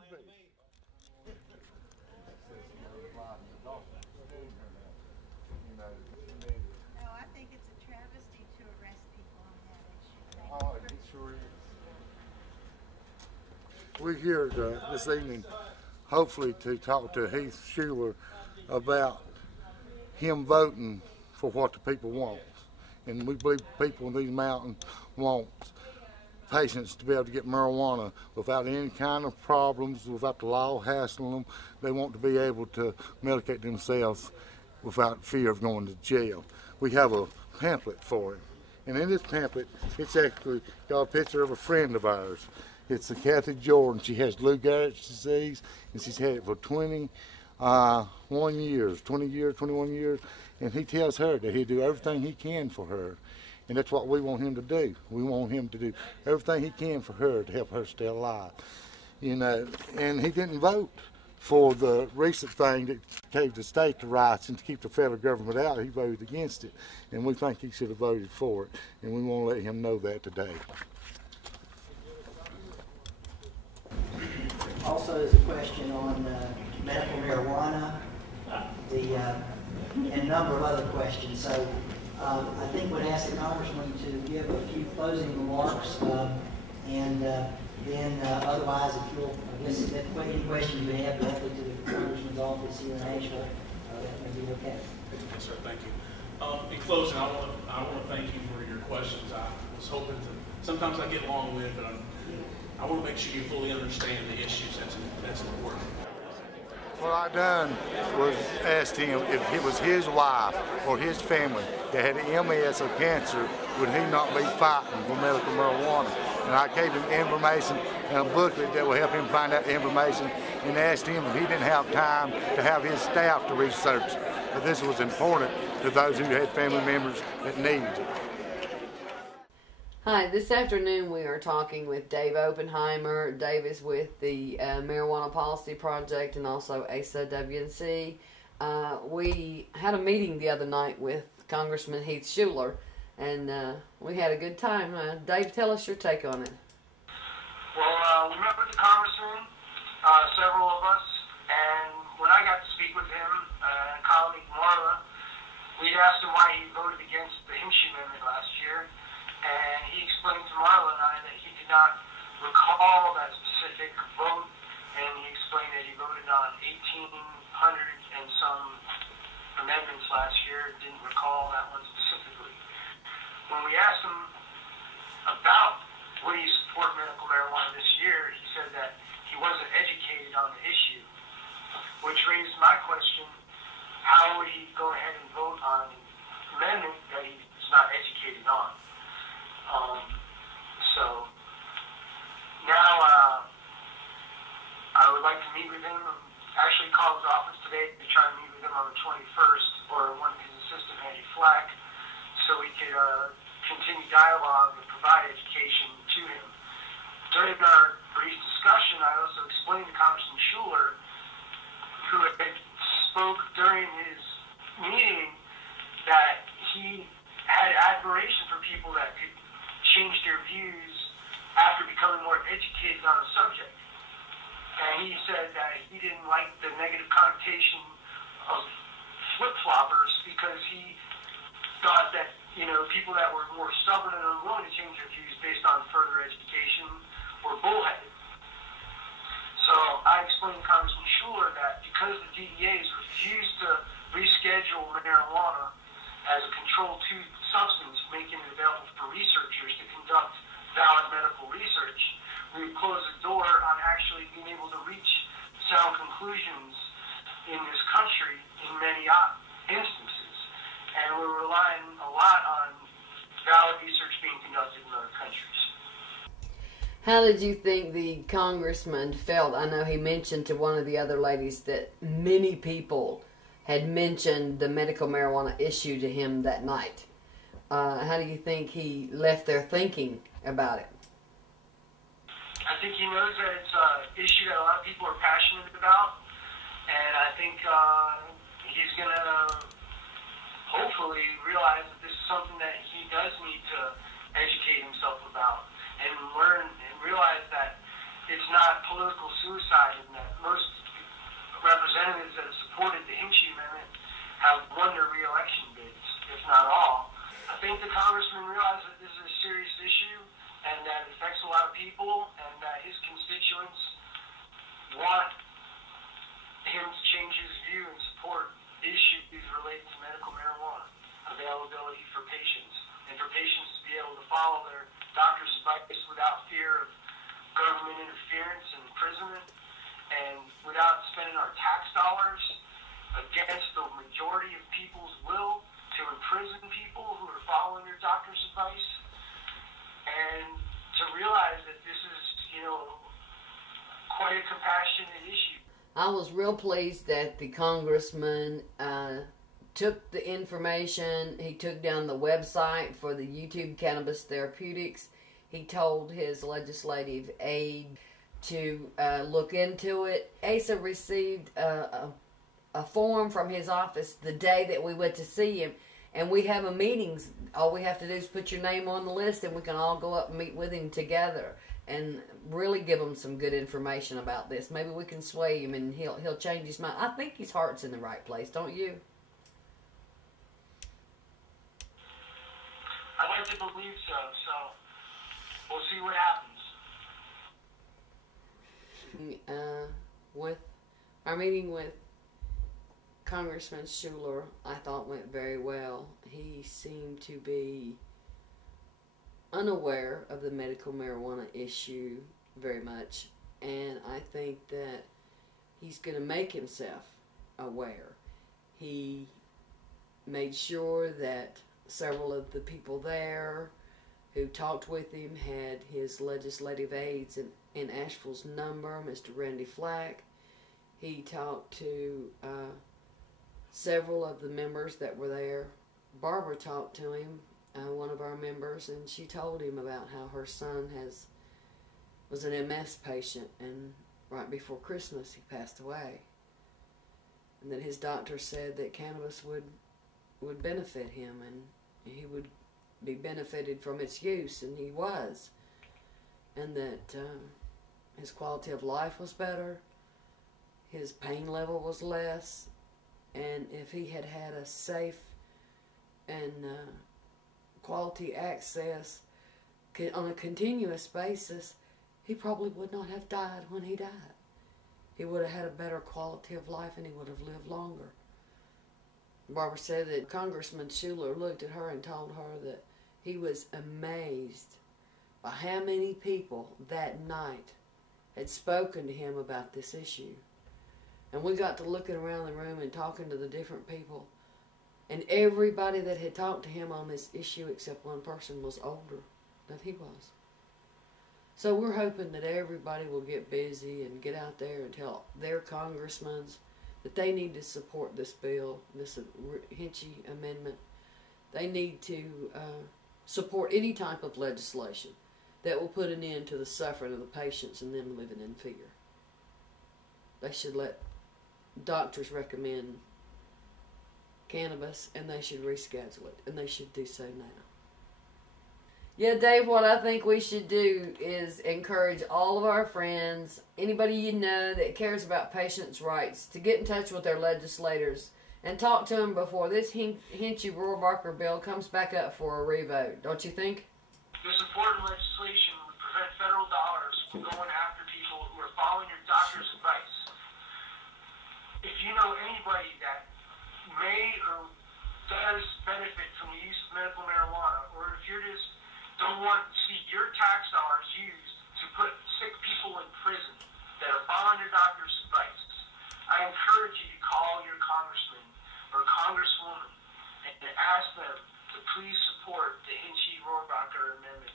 should be. No, I think it's a travesty to arrest people on that issue. Oh, it sure is. We're here this evening, hopefully, to talk to Heath Shuler about him voting for what the people want. And we believe people in these mountains want patients to be able to get marijuana without any kind of problems, without the law hassling them. They want to be able to medicate themselves without fear of going to jail. We have a pamphlet for it. And in this pamphlet, it's actually got a picture of a friend of ours. It's a Kathy Jordan. She has Lou Gehrig's disease, and she's had it for 21 years. And he tells her that he'll do everything he can for her. And that's what we want him to do. We want him to do everything he can for her to help her stay alive. You know, and he didn't vote for the recent thing that gave the state the rights and to keep the federal government out. He voted against it. And we think he should have voted for it. And we want to let him know that today. Also, there's a question on medical marijuana, and a number of other questions. So I think we'd ask the Congressman to give a few closing remarks, and then otherwise, if you'll, I guess, any questions you have directly to the Congressman's office here in Asheville, that may be okay. Yes, sir. Thank you. In closing, I want to thank you for your questions. I was hoping to. Sometimes I get long-winded, but I want to make sure you fully understand the issues. That's important. What I done was asked him if it was his wife or his family that had MS or cancer, would he not be fighting for medical marijuana? And I gave him information and a booklet that will help him find out the information, and asked him if he didn't have time to have his staff to research. But this was important to those who had family members that needed it. Hi, this afternoon we are talking with Dave Oppenheimer. Dave is with the Marijuana Policy Project and also ASAWNC. We had a meeting the other night with Congressman Heath Shuler, and we had a good time. Dave, tell us your take on it. Well, we met with the Congressman, several of us, and when I got to speak with him and colleague Marlowe, we'd asked him why he voted against the Hinchey Amendment last year. And he explained to Marlowe and I that he did not recall that specific vote, and he explained that he voted on 1,800 and some amendments last year, didn't recall that one specifically. When we asked him about would he support medical marijuana this year, he said that he wasn't educated on the issue, which raised my question, how would he go ahead and vote on an amendment that he's not educated on? So now I would like to meet with him. Actually called his office today to try to meet with him on the 21st, or when his assistant Andy Flack, so we could continue dialogue and provide education to him. During our brief discussion, I also explained to Congressman Shuler, who had spoke during his meeting, that he had admiration for people that could change their views after becoming more educated on the subject. And he said that he didn't like the negative connotation of flip-floppers because he thought that, you know, people that were more stubborn and unwilling to change their views based on further education were bullheaded. So I explained to Congressman Shuler that because the DEAs refused to reschedule marijuana as a controlled substance, making it available for researchers to conduct valid medical research, we would close the door on actually being able to reach sound conclusions in this country in many instances. And we're relying a lot on valid research being conducted in other countries. How did you think the congressman felt? I know he mentioned to one of the other ladies that many people had mentioned the medical marijuana issue to him that night. How do you think he left there thinking about it? I think he knows that it's an issue that a lot of people are passionate about, and I think he's going to hopefully realize that this is something that he does need to educate himself about and learn and realize that it's not political suicide, and that most representatives that have supported the Hinchey Amendment have won their re-election bids, if not all. I think the congressman realized that this is a serious issue and that it affects a lot of people, and that his constituents want him to change his view and support issues related to medical marijuana availability for patients, and for patients to be able to follow their doctor's advice without fear of government interference and imprisonment, and without spending our tax dollars against the majority of people's will to imprison people who are following their doctor's advice, and to realize that this is, quite a compassionate issue. I was real pleased that the congressman took the information. He took down the website for the YouTube Cannabis Therapeutics. He told his legislative aide to look into it. ASA received a form from his office the day that we went to see him, and we have a meeting. All we have to do is put your name on the list, and we can all go up and meet with him together and really give him some good information about this. Maybe we can sway him and he'll change his mind. I think his heart's in the right place, don't you? I like to believe so we'll see what happens. With our meeting with Congressman Shuler, I thought went very well. He seemed to be unaware of the medical marijuana issue very much, and I think that he's going to make himself aware. He made sure that several of the people there who talked with him had his legislative aides in Asheville's number, Mr. Randy Flack. He talked to several of the members that were there. Barbara talked to him, one of our members, and she told him about how her son was an MS patient, and right before Christmas he passed away, and that his doctor said that cannabis would benefit him, and he would be benefited from its use, and he was, and that his quality of life was better, his pain level was less, and if he had had a safe and quality access on a continuous basis, he probably would not have died when he died. He would have had a better quality of life, and he would have lived longer. Barbara said that Congressman Shuler looked at her and told her that he was amazed by how many people that night had spoken to him about this issue. And we got to looking around the room and talking to the different people, and everybody that had talked to him on this issue except one person was older than he was. So we're hoping that everybody will get busy and get out there and tell their congressmen that they need to support this bill, this Hinchey Amendment. They need to support any type of legislation that will put an end to the suffering of the patients and them living in fear. They should let doctors recommend cannabis, and they should reschedule it, and they should do so now. Yeah, Dave, what I think we should do is encourage all of our friends, anybody you know that cares about patients' rights, to get in touch with their legislators and talk to them before this Hinchey-Rohrabacher bill comes back up for a revote. Don't you think? This important legislation would prevent federal dollars from going after people who are following your doctor's advice. If you know anybody that may or does benefit from the use of medical marijuana, or if you're just don't want to see your tax dollars used to put sick people in prison that are following your doctor's advice, I encourage you to call your congressman or congresswoman and ask them to please support the Hinchey-Rohrabacher Amendment.